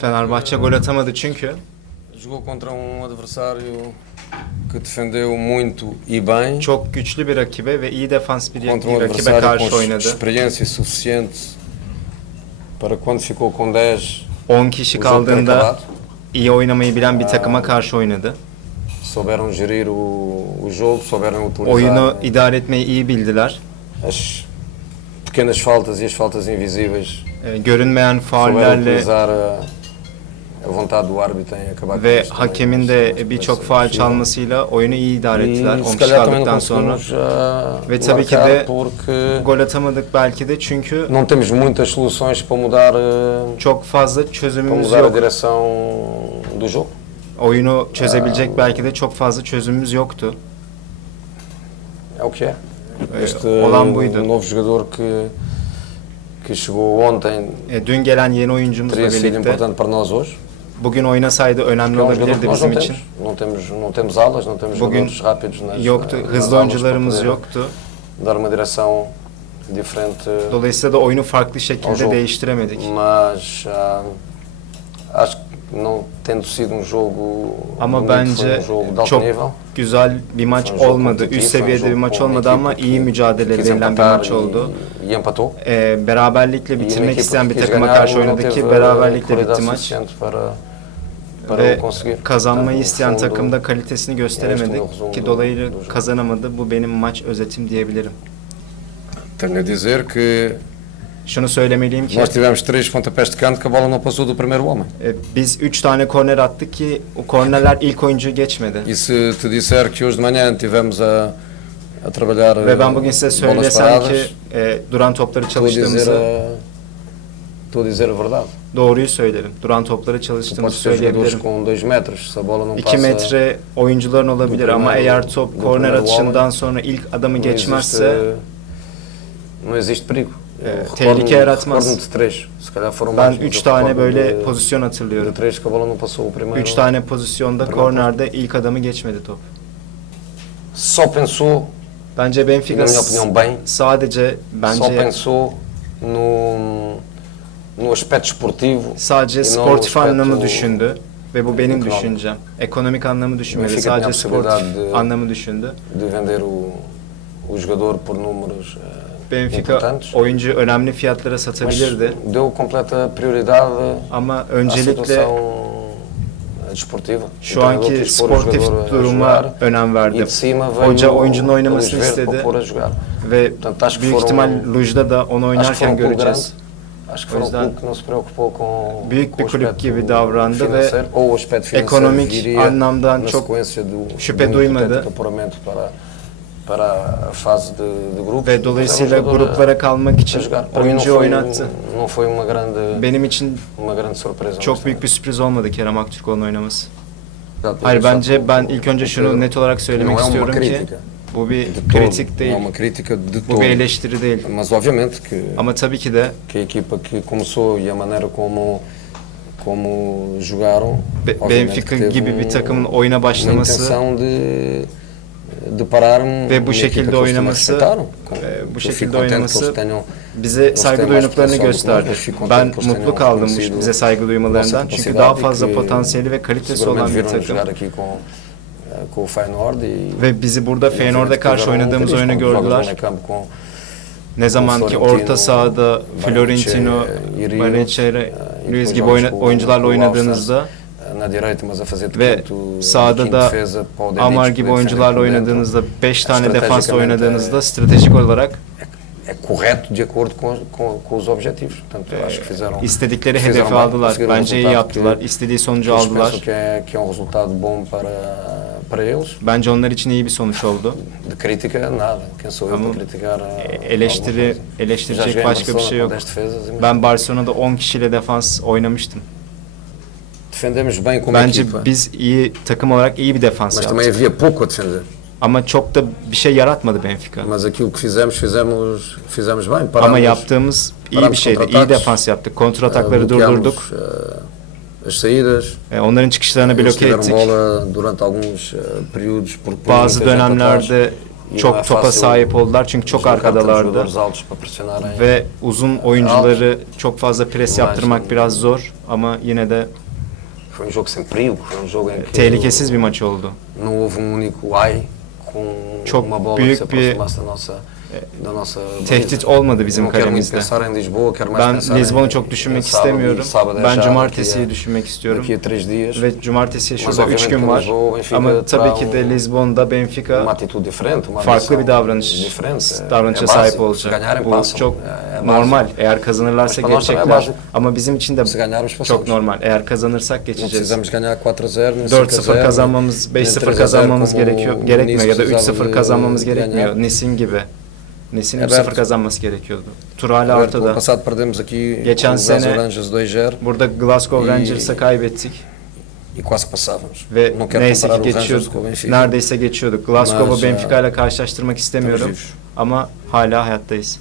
Fenerbahçe gol atamadı çünkü Jogou contra um adversário que defendeu muito e bem. çok güçlü bir rakibe ve iyi defans bir, contra um rakibe adversário karşı com oynadı. experiência suficiente para quando ficou com 10 10 kişi kaldığında iyi oynamayı bilen bir takıma karşı oynadı. Souberam gerir o, o jogo, souberam utilizar Oyunu idare etmeyi iyi bildiler. as pequenas faltas e as faltas invisíveis. Ee, görünmeyen Souberam faullerle utilizar a, a vontade do árbitro em acabar com ve isto também. hakemin de birçok faul çalmasıyla oyunu iyi idare ettiler. E 10 se kişi calhar também kaldıktan não sonra. conseguimos ah, Ve tabii ki de porque Gol atamadık belki de çünkü não temos muitas soluções para mudar, ah, çok fazla para çözümümüz mudar a yok. direção do jogo. Oyunu çözebilecek belki de çok fazla çözümümüz yoktu. É o que é. Ee, Este olan buydu. novo jogador que, que chegou ontem E, dün gelen yeni oyuncumuzla birlikte para nós hoje. bugün oynasaydı önemli olabilirdi bizim için. Não temos, não temos alas, não temos Bugün jogadores rápidos nas, Yoktu, nas hızlı oyuncularımız yoktu. Dar uma direção diferente. Dolayısıyla da oyunu farklı şekilde değiştiremedik. Mas acho não tendo sido um jogo Ama bence um jogo de alto çok nível. güzel bir maç Foi um jogo olmadı. Üst foi um seviyede bir jogo maç olmadı ama iyi mücadele verilen bir maç e- oldu. E empatou. E, beraberlikle E bitirmek isteyen bir takıma karşı não oynadı ki beraberlikle bitti maç. Ve kazanmayı isteyen takımda kalitesini gösteremedik resumo ki do- dolayı do jogo. kazanamadı. Bu benim maç özetim diyebilirim. Tenho a dizer que Şunu söylemeliyim ki nós tivemos três pontapés de canto que a bola não passou do primeiro homem. e, biz 3 tane korner attık ki o kornerler ilk oyuncuyu geçmedi. E se te disser que hoje de manhã tivemos a, a trabalhar Ve ben bugün size eh, bolas söylesem paradas, ki e, duran topları estou a dizer çalıştığımızı a, estou a dizer a verdade. doğruyu söylerim. Duran topları Tu çalıştığımızı podes ter jogadores söyleyebilirim. com 2 metros, se a bola não 2 passa, metre oyuncuların olabilir do ama eğer top do korner atışından sonra ilk adamı não geçmezse existe, não existe perigo. Eu tehlike yaratmaz. ben mais, mas 3 eu tane böyle pozisyon hatırlıyorum. três que a bola não passou o primeiro. 3 tane pozisyonda kornerde ilk adamı geçmedi top. Só pensou, Bence e Benfica na minha opinião, bem, sadece só bence pensou no, no aspecto esportivo sadece e não sportif anlamı aspecto düşündü ve bu benim ekonomik. düşüncem. Ekonomik anlamı düşünmedi. Benfica tinha Sadece possibilidade sportif de- anlamı düşündü. de vender o, o jogador por números eh, Benfica oyuncu önemli fiyatlara satabilirdi deu completa prioridade ama öncelikle eh, desportiva. şu anki sportif duruma önem E verdi. Hoca oyuncunun oynamasını istedi ve büyük ihtimal Luj'da da onu oynarken um göreceğiz. O um yüzden büyük bir kulüp gibi davrandı ve ekonomik anlamdan çok şüphe duymadı. Para, a fase de, de grupos. Ve dolayısıyla gruplara kalmak için oyuncu oynattı. não foi uma grande, Benim için uma grande surpresa. çok büyük bir sürpriz olmadı Kerem Aktürkoğlu'nun oynaması. Exato, Hayır só bence ben ilk önce şunu net olarak söylemek não é uma istiyorum ki crítica. bu bir de todo, kritik Não é değil, uma crítica de bu todo. bir eleştiri değil. Mas obviamente que, Ama tabii ki de que a equipa que começou e a maneira como, como jogaram, Be- obviamente Benfica teve gibi bir um- takımın oyuna uma başlaması intenção de, Ve bu şekilde oynaması, e, bu şekilde oynaması bize saygı duyduklarını gösterdi. Ben mutlu kaldım bize saygı duymalarından. Çünkü daha fazla potansiyeli ve kalitesi olan bir takım. eh, e Ve bizi burada Feyenoord'a karşı oynadığımız oyunu gördüler. Ne zaman ki orta sahada Florentino, Barnechera, Luis gibi oyuncularla oynadığınızda ve quinto da Amar gibi oyuncularla oynadığınızda 5 tane Estratejicamente, oynadığınızda stratejik olarak é correto de acordo com, com, com os objetivos. Portanto, eu acho que fizeram. istedikleri hedefi aldılar. Bence iyi yaptılar. que İstediği sonucu aldılar. que é, que é um resultado bom para, para eles. Bence onlar için iyi bir sonuç oldu. De crítica, nada. Quem sou eu para criticar? Eleştiri, eleştirecek başka bir şey yok. 10 defesas, imagina. Ben Barcelona'da 10 kişiyle defans oynamıştım. Defendemos bem como Bence equipa, biz iyi takım olarak iyi bir defans mas também yaptık. havia pouco a defender. Ama çok da bir şey yaratmadı Benfica. Mas aquilo que fizemos, fizemos, fizemos bem. Ama Parámos, yaptığımız iyi bir şeydi. İyi defans yaptık. Kontratakları bloqueámos, durdurduk. eh, as saídas. E, Onların çıkışlarını Eles bloke tiveram ettik. bola durante alguns eh, períodos porque Bazı muita gente atrás. dönemlerde E çok não é topa fácil sahip oldular çünkü çok deslocar arkadalardı. jogadores altos para pressionarem. Ve uzun oyuncuları çok fazla pres yaptırmak biraz zor ama yine de Foi um jogo sem perigo, foi um jogo em que tehlikesiz bir maç oldu. não houve um único ai com Çok büyük bir, nossa Tehdit olmadı bizim kalemizde. Ben Lizbon'u çok düşünmek istemiyorum. Ben cumartesiyi düşünmek istiyorum. Ve cumartesiye Mas şurada 3 obviamente gün var. Ama tabii ki de Lizbon'da Benfica farklı bir davranış davranışa sahip olacak. Bu çok normal. Eğer kazanırlarsa geçecekler. Ama bizim için de çok normal. Eğer kazanırsak geçeceğiz. precisamos ganhar 4-0, nem 4-0 5-0, kazanmamız, nem 5-0 3-0 kazanmamız gerekiyor, gerekmiyor ya da Nice 3-0 precisava kazanmamız gerekmiyor. Nisin gibi. Nisin Evet. 3-0 kazanması gerekiyordu. Tur hala Evet, ortada. passado perdemos aqui Geçen sene- Rangers 2-0 Burada Glasgow. Rangers'a kaybettik e quase passávamos. ve neyse ki geçiyorduk. Neredeyse geçiyorduk. Glasgow'u Benfica ile karşılaştırmak istemiyorum ama hala hayattayız.